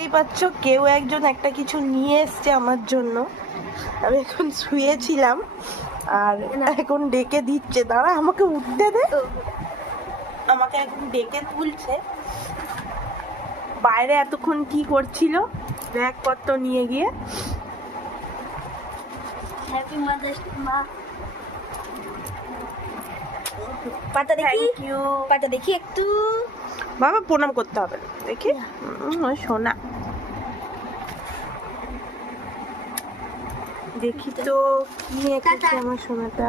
দেখতেই পাচ্ছ কেউ একজন একটা কিছু নিয়ে এসছে আমার জন্য। আমি এখন শুয়েছিলাম আর এখন ডেকে দিচ্ছে, দাঁড়া আমাকে উঠতে দে। আমাকে এখন ডেকে তুলছে। বাইরে এতক্ষণ কি করছিল ব্যাগপত্র নিয়ে গিয়ে। হ্যাপি মাদার্স ডে মা। পাটা দেখি, থ্যাংক ইউ। পাটা দেখি একটু। বাবা প্রণাম করতে হবে না, দেখি ওই সোনা। দেখি তো কি এঁকেছে আমার সোনাটা।